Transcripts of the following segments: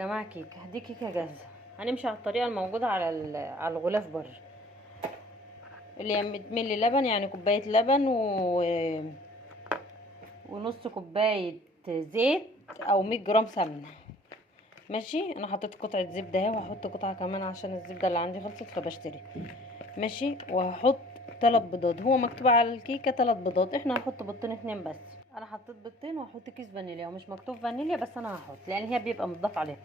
جماعه كيكه، دي كيكه جاهزه. هنمشي على الطريقه الموجوده على الغلاف بره، اللي هي 100 مللي لبن، يعني كوبايه لبن ونص كوبايه زيت او 100 جرام سمنه. ماشي، انا حطيت قطعه زبده اهي، وهحط قطعه كمان عشان الزبده اللي عندي خلصت فبشتري. ماشي، وهحط 3 بيضات. هو مكتوب على الكيكه 3 بيضات، احنا هنحط بيضتين 2 بس. انا حطيت بيضتين، وهحط كيس فانيليا، ومش مكتوب فانيليا بس انا هحط لان هي بيبقى مضاف عليها،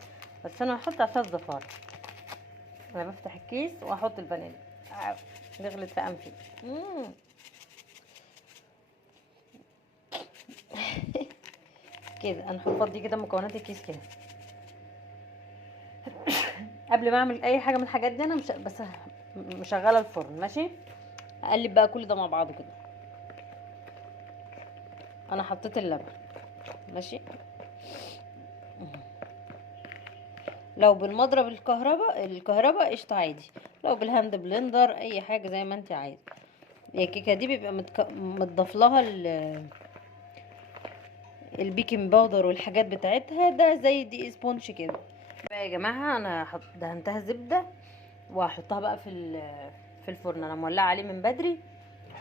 بس انا هحط عشان الزفاره. انا بفتح الكيس واحط الفانيليا. نغلط في انفي. كده انا هفضي كده مكونات الكيس كده. قبل ما اعمل اي حاجه من الحاجات دي انا بس مشغله الفرن. ماشي، اقلب بقى كل ده مع بعضه كده. انا حطيت اللبن. ماشي، لو بالمضرب الكهرباء قشطه عادي، لو بالهاند بلندر اي حاجه زي ما انت عايزه. هي الكيكه دي بيبقى متضاف لها البيكنج باودر والحاجات بتاعتها، ده زي دي سبونج كده. بقى يا جماعه انا دهنتها زبده، وهحطها بقى في الفرن. انا مولعه عليه من بدري،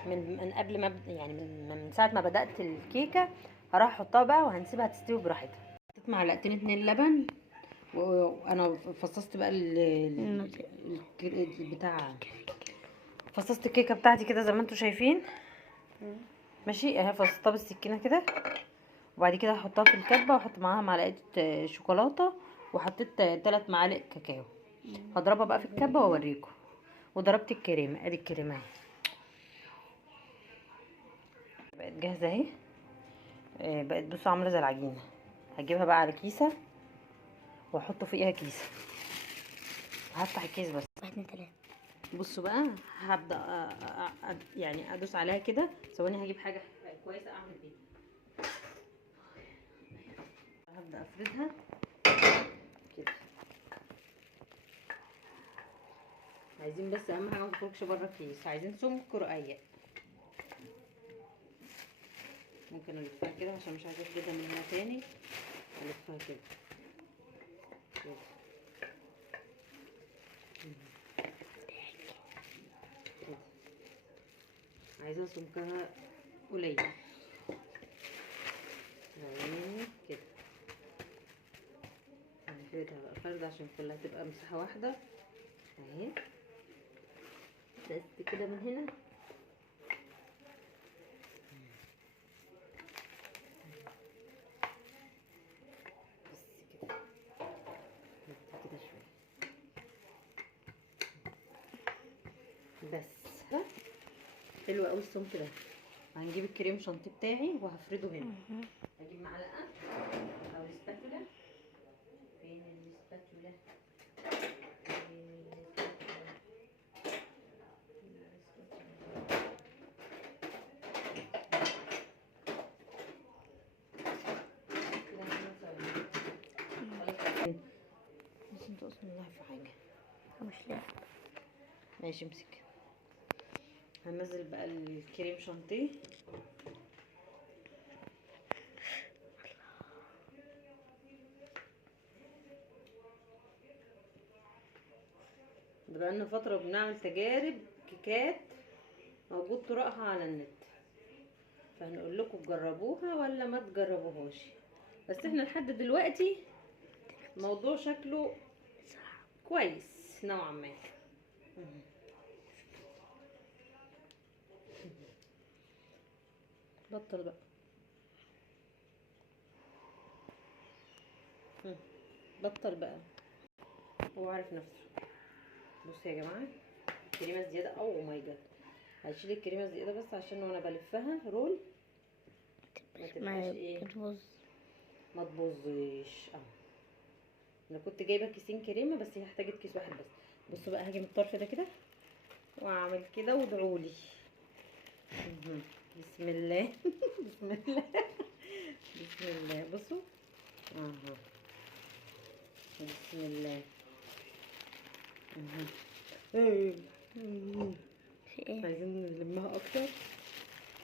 من قبل ما يعني من ساعه ما بدات الكيكه. هروح احطها بقى وهنسيبها تستوي براحتها. حطيت معلقتين 2 لبن، وانا فصصت بقى بتاع فصصت الكيكه بتاعتي كده زي ما انتم شايفين. ماشي اهي، فصصتها بالسكينه كده، وبعد كده هحطها في الكبه، واحط معاها معلقه شوكولاته، وحطيت 3 معالق كاكاو. هضربها بقى في الكبه واوريكم. وضربت الكريمه، ادي الكريمه اهي بقت جاهزه اهي. بقت بصوا عامله زي العجينه. هجيبها بقى على كيسه واحط فيها كيسه. هفتح الكيس بس 1 2 3. بصوا بقى، هبدا يعني ادوس عليها كده. ثواني هجيب حاجه كويسه اعمل بيها. هبدا افردها كده. عايزين بس اهم حاجه ما تخرجش بره الكيس، عايزين سمك رقيق. ممكن الفها كده عشان مش عايزه افردها من هنا تاني. الفها كده كده. عايزه سمكها قليل يعني كده. هنفردها بقى فرده عشان كلها تبقى مساحه واحده اهي. بس كده من هنا كده شويه بس. حلو قوي السمك ده. هنجيب الكريم شانتيه بتاعي وهفرده هنا. هجيب معلقه او السباتولا. فين السباتولا؟ بس انت اصلا الله في حاجه مش لاقي. ماشي امسك. هنزل بقى الكريم شانتيه. ده بقالنا فتره بنعمل تجارب كيكات، موجود طرقها على النت، فهنقول لكم تجربوها ولا ما تجربوهاش. بس احنا لحد دلوقتي الموضوع شكله كويس نوعا ما. بطل بقى. بطل بقى، هو عارف نفسه. بصوا يا جماعه، الكريمه الزياده او ماي جاد. هشيل الكريمه الزياده بس عشان وانا بلفها رول ما تبقاش ايه، ما تبوظش. انا كنت جايبه كيسين كريمه بس هي احتاجت كيس واحد بس. بصوا بقى، هاجي من الطرف ده كده واعمل كده وادعولي. بسم الله. بسم الله. بسم الله. بصوا اهو. بسم الله. عايزين نلمها اكتر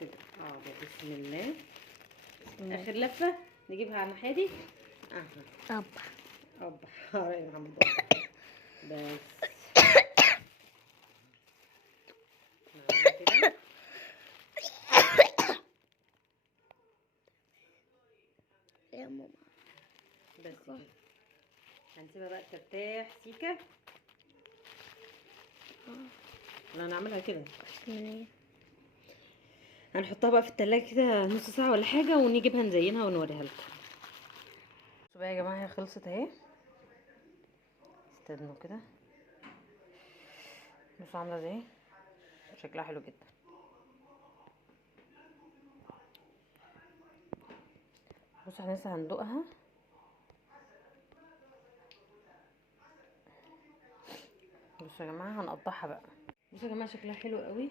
كده. بسم الله. اخر لفه نجيبها على الناحيه دي. اهو. اوبا. يا محمد بس نعمل كده. يا ماما بس كده هنسيبها بقى ترتاح سيكه. لا نعملها كده، هنحطها بقى في التلاجة كده نص ساعة ولا حاجة، ونجيبها نزينها ونوريها لكم. بصوا بقى يا جماعة، هي خلصت اهي. استنوا كده، بصوا عاملة ازاي، شكلها حلو جدا. بصوا احنا لسه هندوقها. بصوا يا جماعة هنقطعها بقى. بصوا يا جماعة شكلها حلو قوي.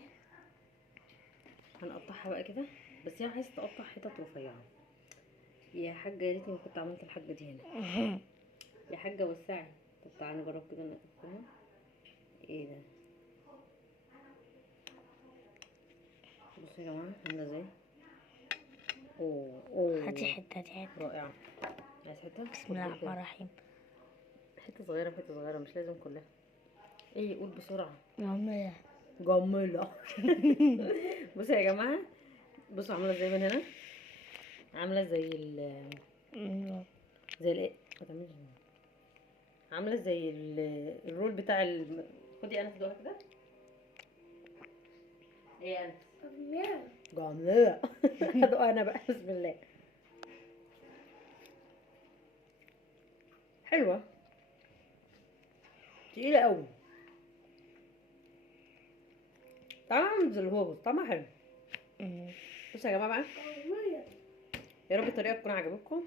هنقطعها بقى كده، بس هي عايزة تقطع حتت رفيعة. يا حاجة يا ريتني كنت عملت الحاجة دي هنا. يا حاجة وسعي. طب تعالي نجرب كده نقطعها. ايه ده، بصوا يا جماعة عاملة ازاي. اوه هاتي حتة، هاتي حتة. رائعة. عايز حتة؟ بسم الله الرحمن الرحيم. حتة صغيرة، حتة صغيرة، مش لازم كلها. ايه قول بسرعة. جميلة. جميلة. بصوا يا جماعة، بصوا عاملة ازاي من هنا. عاملة زي زي الايه، عاملة زي الرول بتاع خدي انا تدوقها كده. ايه انت؟ جميلة. هدوقها انا بقى، بسم الله. حلوة، تقيلة قوي. طعمها عامل زي الهوبس، طعمها حلو. بصوا يا جماعة بقى، يا رب الطريقة تكون عجبتكم.